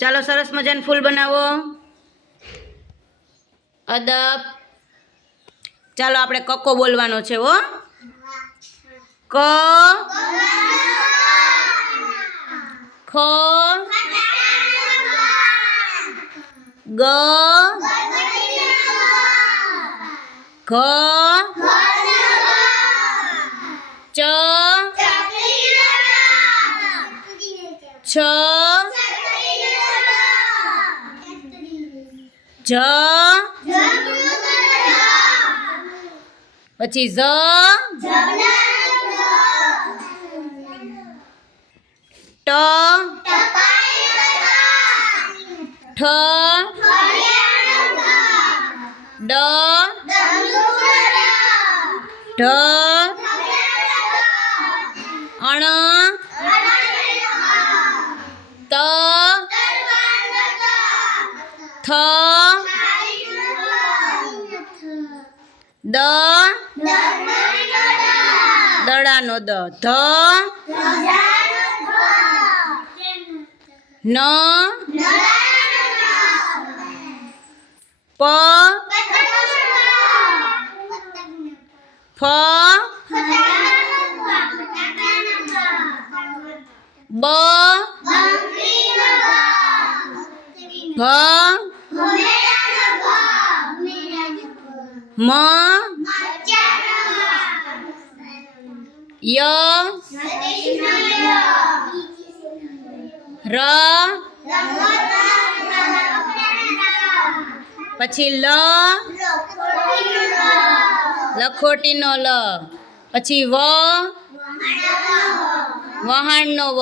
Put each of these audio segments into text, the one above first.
ચાલો સરસ મજાનું ફૂલ બનાવો. અદબ. ચાલો આપણે કક્કો બોલવાનો છે હો. ક ખ ગ ઘ ચ છ જ પછી ઝ ટ ઠ ડ ઢ અણ ત થ દ દડાનો દ ધ ન પ ફ બ ભ મ ય ર પછી લ લખોટીનો લ પછી વ વહાણનો વ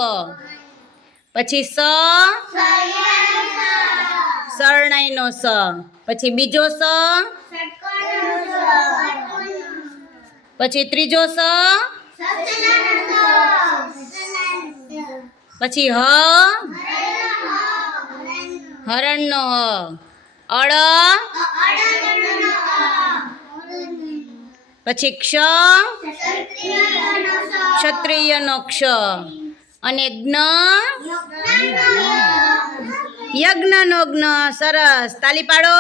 પછી સ શરણાઈનો સ પછી બીજો સ પછી ત્રીજો સ પછી હ હરણનો હ અળ પછી ક્ષ ક્ષત્રિયનો ક્ષ અને જ્ઞ યજ્ઞનો જ્ઞ. સરસ, તાલી પાડો.